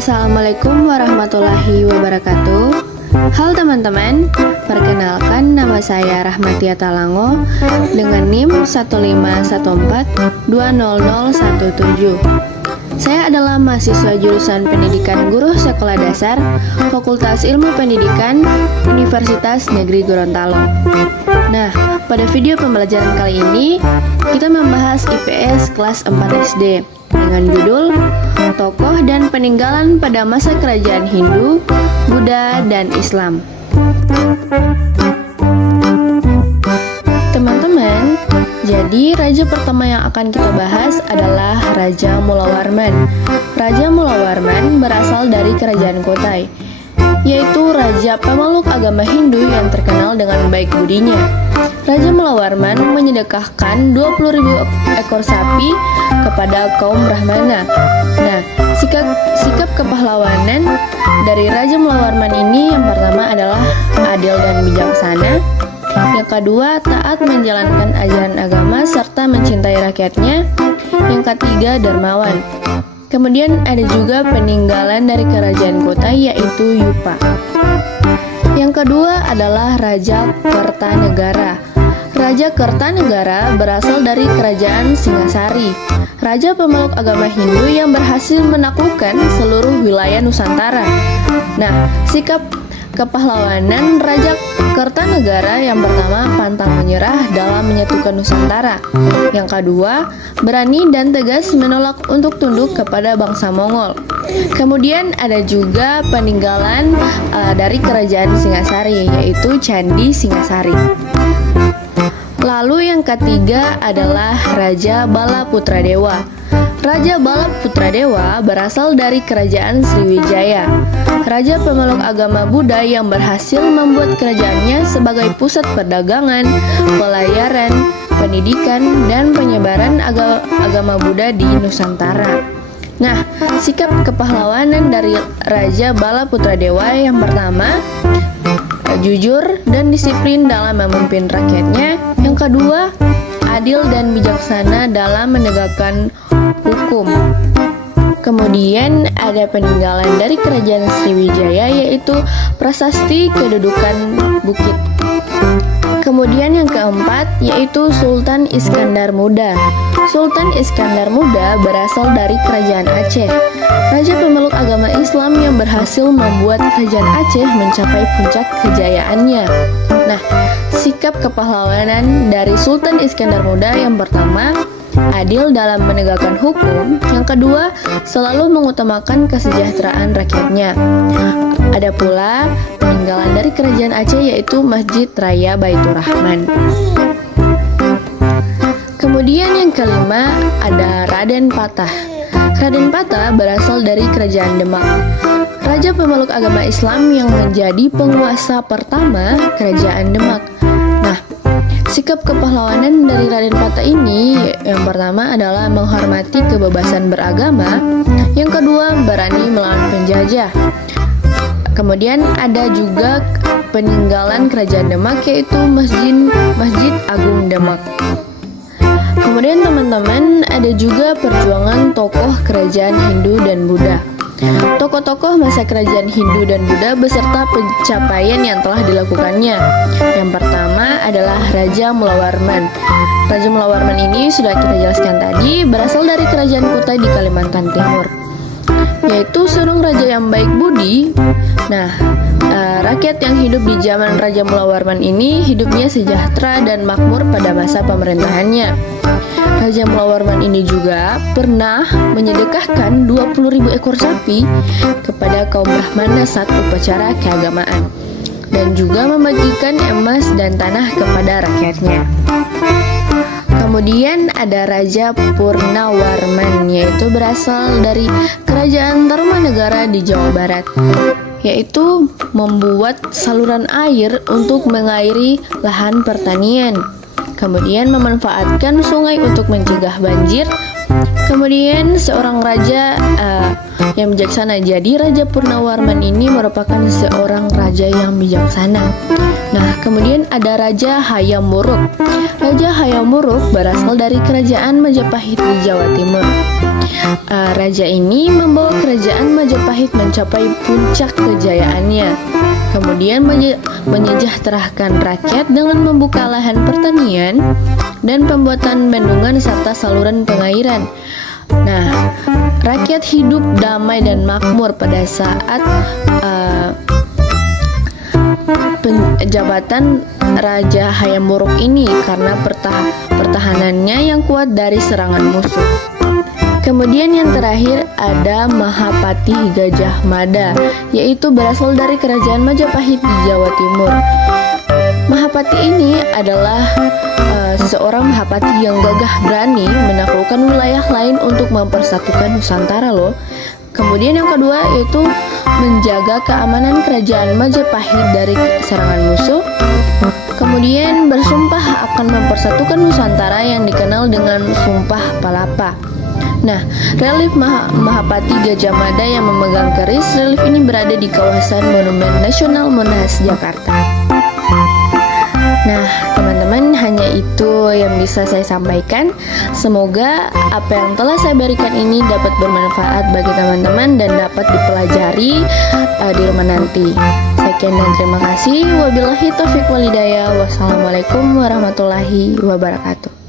Assalamualaikum warahmatullahi wabarakatuh. Halo teman-teman, perkenalkan nama saya Rahmatia Talango dengan NIM 151420017. Saya adalah mahasiswa jurusan Pendidikan Guru Sekolah Dasar Fakultas Ilmu Pendidikan Universitas Negeri Gorontalo. Nah, pada video pembelajaran kali ini kita membahas IPS kelas 4 SD dengan judul Tokoh dan Peninggalan pada Masa Kerajaan Hindu, Buddha, dan Islam. Teman-teman, jadi raja pertama yang akan kita bahas adalah Raja Mulawarman. Raja Mulawarman berasal dari Kerajaan Kotai, yaitu raja pemeluk agama Hindu yang terkenal dengan baik budinya. Raja Mulawarman menyedekahkan 20.000 ekor sapi kepada kaum Brahmana. Nah, sikap kepahlawanan dari Raja Mulawarman ini yang pertama adalah adil dan bijaksana. Yang kedua, taat menjalankan ajaran agama serta mencintai rakyatnya. Yang ketiga, dermawan. Kemudian ada juga peninggalan dari kerajaan kota yaitu Yupa. Yang kedua adalah Raja Kertanegara. Raja Kertanegara berasal dari kerajaan Singasari, raja pemeluk agama Hindu yang berhasil menaklukkan seluruh wilayah Nusantara. Nah, sikap kepahlawanan Raja Kertanegara yang pertama pantang menyerah dalam menyatukan Nusantara. Yang kedua, berani dan tegas menolak untuk tunduk kepada bangsa Mongol. Kemudian ada juga peninggalan dari kerajaan Singasari yaitu Candi Singasari. Lalu yang ketiga adalah Raja Balaputradewa. Raja Balaputradewa berasal dari kerajaan Sriwijaya, raja pemeluk agama Buddha yang berhasil membuat kerajaannya sebagai pusat perdagangan, pelayaran, pendidikan, dan penyebaran agama Buddha di Nusantara. Nah, sikap kepahlawanan dari Raja Balaputradewa yang pertama, jujur dan disiplin dalam memimpin rakyatnya. Yang kedua, adil dan bijaksana dalam menegakkan hukum. Kemudian ada peninggalan dari kerajaan Sriwijaya yaitu prasasti kedudukan bukit. Kemudian yang keempat yaitu Sultan Iskandar Muda. Sultan Iskandar Muda berasal dari kerajaan Aceh, raja pemeluk agama Islam yang berhasil membuat kerajaan Aceh mencapai puncak kejayaannya. Nah, sikap kepahlawanan dari Sultan Iskandar Muda yang pertama, adil dalam menegakkan hukum. Yang kedua, selalu mengutamakan kesejahteraan rakyatnya. Ada pula peninggalan dari kerajaan Aceh yaitu Masjid Raya Baitur Rahman. Kemudian yang kelima ada Raden Patah. Raden Patah berasal dari kerajaan Demak, raja pemeluk agama Islam yang menjadi penguasa pertama kerajaan Demak. Nah, sikap kepahlawanan dari Raden Patah ini yang pertama adalah menghormati kebebasan beragama. Yang kedua, berani melawan penjajah. Kemudian ada juga peninggalan kerajaan Demak yaitu Masjid Agung Demak. Kemudian teman-teman ada juga perjuangan tokoh kerajaan Hindu dan Buddha. Tokoh-tokoh masa kerajaan Hindu dan Buddha beserta pencapaian yang telah dilakukannya. Yang pertama adalah Raja Mulawarman. Raja Mulawarman ini sudah kita jelaskan tadi, berasal dari kerajaan Kutai di Kalimantan Timur, yaitu seorang raja yang baik budi. Nah, rakyat yang hidup di zaman Raja Mulawarman ini hidupnya sejahtera dan makmur pada masa pemerintahannya. Raja Mulawarman ini juga pernah menyedekahkan 20.000 ekor sapi kepada kaum Brahmana saat upacara keagamaan dan juga membagikan emas dan tanah kepada rakyatnya. Kemudian ada Raja Purnawarman, yaitu berasal dari kerajaan Tarumanegara di Jawa Barat, yaitu membuat saluran air untuk mengairi lahan pertanian. Kemudian memanfaatkan sungai untuk mencegah banjir. Kemudian seorang raja yang bijaksana. Jadi Raja Purnawarman ini merupakan seorang raja yang bijaksana. Nah, kemudian ada Raja Hayam Wuruk. Raja Hayam Wuruk berasal dari kerajaan Majapahit di Jawa Timur. Raja ini membawa kerajaan Majapahit mencapai puncak kejayaannya. Kemudian menyejahterakan rakyat dengan membuka lahan pertanian dan pembuatan bendungan serta saluran pengairan. Nah, rakyat hidup damai dan makmur pada saat jabatan Raja Hayam Wuruk ini karena pertahanannya yang kuat dari serangan musuh. Kemudian yang terakhir ada Mahapati Gajah Mada, yaitu berasal dari kerajaan Majapahit di Jawa Timur. Mahapati ini adalah seorang Mahapati yang gagah berani menaklukkan wilayah lain untuk mempersatukan Nusantara loh. Kemudian yang kedua yaitu menjaga keamanan kerajaan Majapahit dari serangan musuh. Kemudian bersumpah akan mempersatukan Nusantara yang dikenal dengan Sumpah Palapa. Nah, relief Mahapati Gajah Mada yang memegang keris relief ini berada di kawasan Monumen Nasional Monas, Jakarta. Nah, teman-teman, hanya itu yang bisa saya sampaikan. Semoga apa yang telah saya berikan ini dapat bermanfaat bagi teman-teman dan dapat dipelajari di rumah nanti. Sekian dan terima kasih. Wabillahi taufiq walhidayah. Wassalamualaikum warahmatullahi wabarakatuh.